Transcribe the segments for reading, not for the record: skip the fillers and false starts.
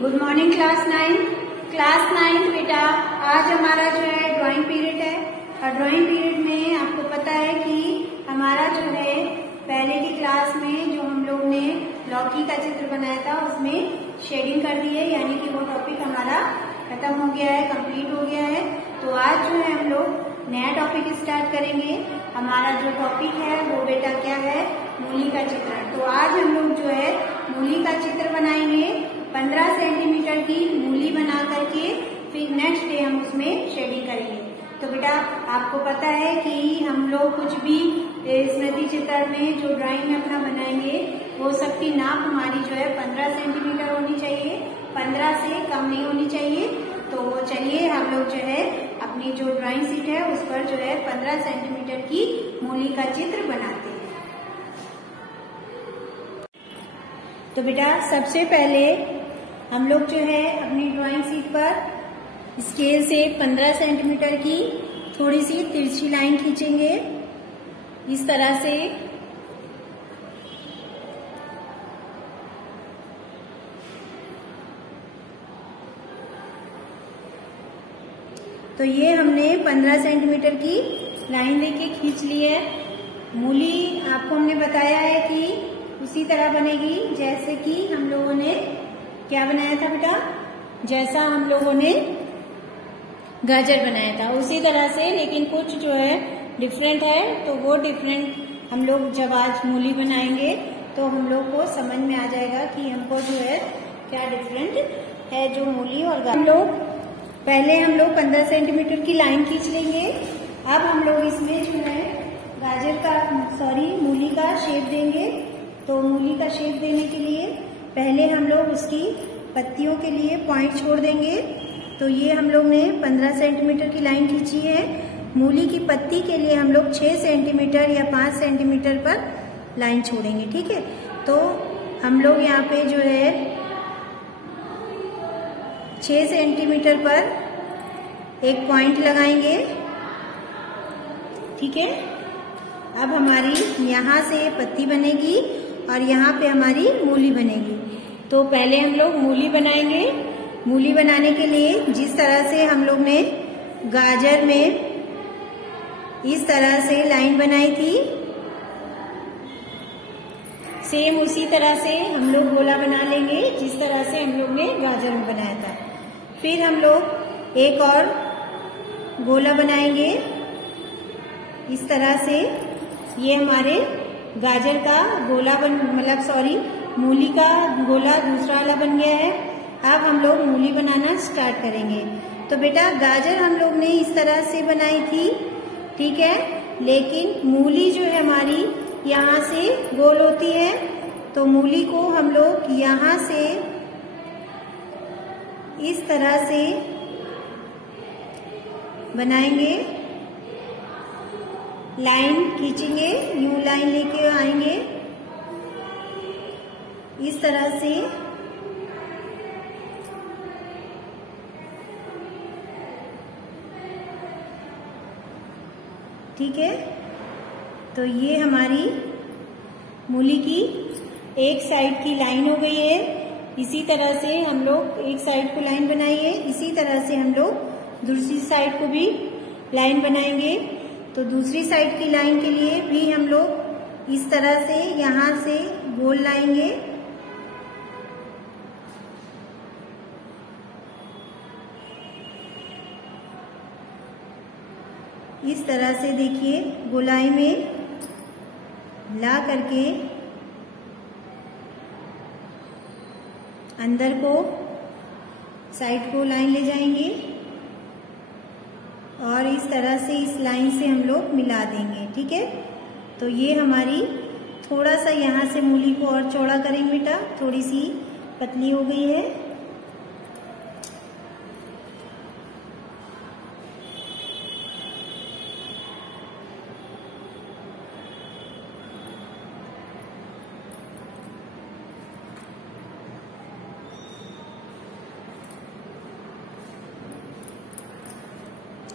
Good morning class 9। Class 9 बेटा, आज हमारा जो है ड्राइंग पीरियड है और ड्राइंग पीरियड में आपको पता है कि हमारा जो है पहले की क्लास में जो हम लोग ने लौकी का चित्र बनाया था उसमें शेडिंग कर दी है, यानी कि वो टॉपिक हमारा खत्म हो गया है, कंप्लीट हो गया है। तो आज जो है हम लोग नया टॉपिक स्टार्ट करेंगे। हमारा जो टॉपिक है वो बेटा क्या है, मूली का चित्र। तो आज हम लोग जो है मूली का चित्र बनाएंगे। 15 सेंटीमीटर की मूली बना करके फिर नेक्स्ट डे हम उसमें शेडिंग करेंगे। तो बेटा आपको पता है कि हम लोग कुछ भी स्मृति चित्र में जो ड्राइंग में अपना बनाएंगे वो सबकी नाप हमारी जो है 15 सेंटीमीटर होनी चाहिए, 15 से कम नहीं होनी चाहिए। तो चलिए हम लोग जो है अपनी जो ड्राइंग शीट है उस पर जो है 15 सेंटीमीटर की मूली का चित्र बनाते हैं। तो बेटा सबसे पहले हम लोग जो है अपनी ड्राइंग शीट पर स्केल से 15 सेंटीमीटर की थोड़ी सी तिरछी लाइन खींचेंगे इस तरह से। तो ये हमने 15 सेंटीमीटर की लाइन लेके खींच ली है। मूली आपको हमने बताया है कि उसी तरह बनेगी जैसे कि हम लोगों ने क्या बनाया था बेटा, जैसा हम लोगों ने गाजर बनाया था उसी तरह से, लेकिन कुछ जो है डिफरेंट है। तो वो डिफरेंट हम लोग जब आज मूली बनाएंगे तो हम लोग को समझ में आ जाएगा कि हमको जो है क्या डिफरेंट है जो मूली और गाजर। पहले हम लोग 15 सेंटीमीटर की लाइन खींच लेंगे। अब हम लोग इसमें जो है मूली का शेप देंगे। तो मूली का शेप देने के लिए पहले हम लोग उसकी पत्तियों के लिए पॉइंट छोड़ देंगे। तो ये हम लोग ने 15 सेंटीमीटर की लाइन खींची है। मूली की पत्ती के लिए हम लोग 6 सेंटीमीटर या 5 सेंटीमीटर पर लाइन छोड़ेंगे, ठीक है। तो हम लोग यहाँ पे जो है 6 सेंटीमीटर पर एक पॉइंट लगाएंगे, ठीक है। अब हमारी यहाँ से पत्ती बनेगी और यहाँ पे हमारी मूली बनेगी। तो पहले हम लोग मूली बनाएंगे। मूली बनाने के लिए जिस तरह से हम लोग ने गाजर में इस तरह से लाइन बनाई थी, सेम उसी तरह से हम लोग गोला बना लेंगे जिस तरह से हम लोग ने गाजर में बनाया था। फिर हम लोग एक और गोला बनाएंगे इस तरह से। ये हमारे गाजर का गोला मूली का गोला दूसरा वाला बन गया है। अब हम लोग मूली बनाना स्टार्ट करेंगे। तो बेटा गाजर हम लोग ने इस तरह से बनाई थी, ठीक है, लेकिन मूली जो है हमारी यहाँ से गोल होती है। तो मूली को हम लोग यहाँ से इस तरह से बनाएंगे, लाइन खींचेंगे, यूं लाइन लेके आएंगे इस तरह से। ठीक है, तो ये हमारी मूली की एक साइड की लाइन हो गई है। इसी तरह से हम लोग एक साइड को लाइन बनाई है, इसी तरह से हम लोग दूसरी साइड को भी लाइन बनाएंगे। तो दूसरी साइड की लाइन के लिए भी हम लोग इस तरह से यहाँ से गोल लाएंगे। इस तरह से देखिए गोलाई में ला करके अंदर को साइड को लाइन ले जाएंगे और इस तरह से इस लाइन से हम लोग मिला देंगे, ठीक है। तो ये हमारी थोड़ा सा यहाँ से मूली को और चौड़ा करेंगे बेटा, थोड़ी सी पतली हो गई है।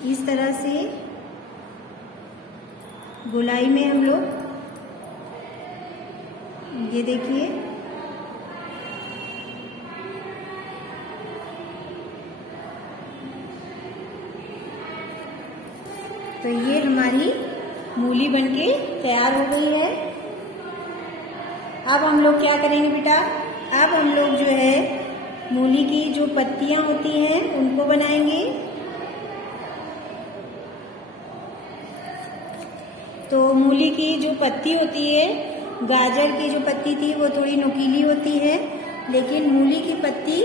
इस तरह से गोलाई में हम लोग ये देखिए तो ये हमारी मूली बनके तैयार हो गई है। अब हम लोग क्या करेंगे बेटा, अब हम लोग जो है मूली की जो पत्तियां होती हैं उनको बनाएंगे। तो मूली की जो पत्ती होती है, गाजर की जो पत्ती थी वो थोड़ी नुकीली होती है, लेकिन मूली की पत्ती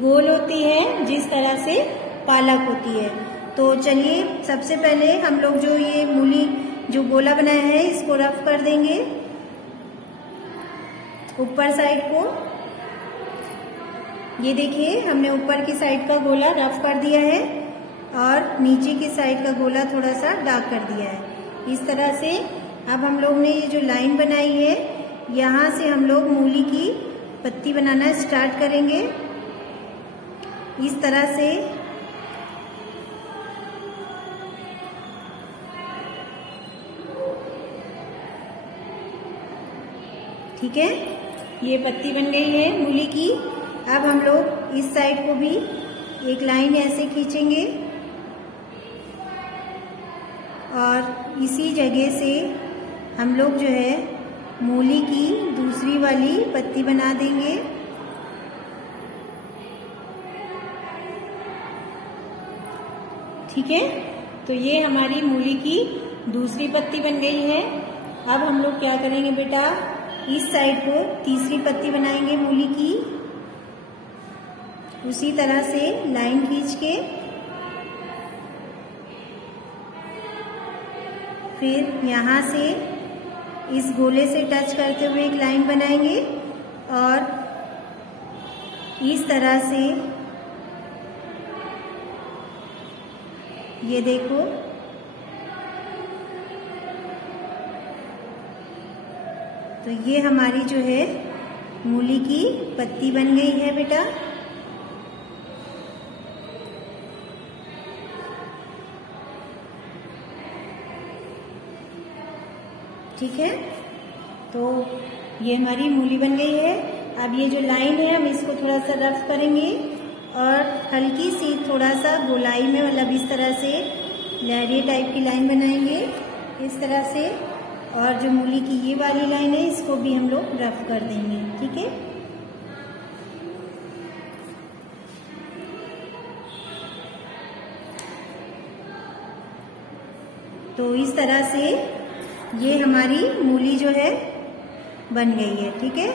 गोल होती है जिस तरह से पालक होती है। तो चलिए सबसे पहले हम लोग जो ये मूली जो गोला बनाया है इसको रफ कर देंगे ऊपर साइड को। ये देखिए हमने ऊपर की साइड का गोला रफ कर दिया है और नीचे की साइड का गोला थोड़ा सा डार्क कर दिया है। इस तरह से अब हम लोग ने ये जो लाइन बनाई है यहाँ से हम लोग मूली की पत्ती बनाना स्टार्ट करेंगे। इस तरह से ठीक है, ये पत्ती बन गई है मूली की। अब हम लोग इस साइड को भी एक लाइन ऐसे खींचेंगे और इसी जगह से हम लोग जो है मूली की दूसरी वाली पत्ती बना देंगे। ठीक है, तो ये हमारी मूली की दूसरी पत्ती बन गई है। अब हम लोग क्या करेंगे बेटा, इस साइड को तीसरी पत्ती बनाएंगे मूली की। उसी तरह से लाइन खींच के फिर यहाँ से इस गोले से टच करते हुए एक लाइन बनाएंगे और इस तरह से ये देखो तो ये हमारी जो है मूली की पत्ती बन गई है बेटा। ठीक है, तो ये हमारी मूली बन गई है। अब ये जो लाइन है हम इसको थोड़ा सा रफ करेंगे और हल्की सी थोड़ा सा गोलाई में, मतलब इस तरह से लहरिया टाइप की लाइन बनाएंगे इस तरह से। और जो मूली की ये वाली लाइन है इसको भी हम लोग रफ कर देंगे। ठीक है, तो इस तरह से ये हमारी मूली जो है बन गई है। ठीक है,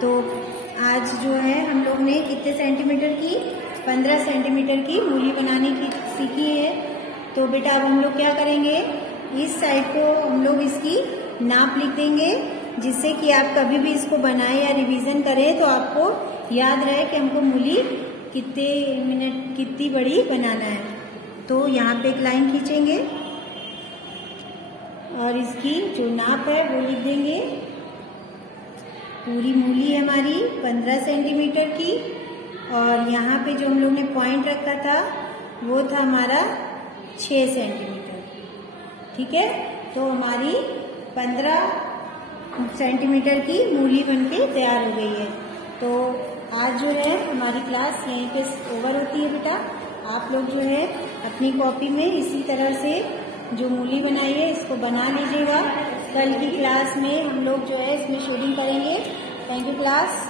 तो आज जो है हम लोग ने कितने सेंटीमीटर की, 15 सेंटीमीटर की मूली बनाने की सीखी है। तो बेटा अब हम लोग क्या करेंगे, इस साइड को हम लोग इसकी नाप लिख देंगे जिससे कि आप कभी भी इसको बनाएं या रिवीजन करें तो आपको याद रहे कि हमको मूली कितने मिनट कितनी बड़ी बनाना है। तो यहाँ पे एक लाइन खींचेंगे और इसकी जो नाप है वो लिख देंगे। पूरी मूली हमारी 15 सेंटीमीटर की और यहाँ पे जो हम लोग ने पॉइंट रखा था वो था हमारा 6 सेंटीमीटर। ठीक है, तो हमारी 15 सेंटीमीटर की मूली बनके तैयार हो गई है। तो आज जो है हमारी क्लास यहीं पे ओवर होती है बेटा। आप लोग जो है अपनी कॉपी में इसी तरह से जो मूली बनाई है इसको बना लीजिएगा। कल की क्लास में हम लोग जो है इसमें शेडिंग करेंगे। Thank you class.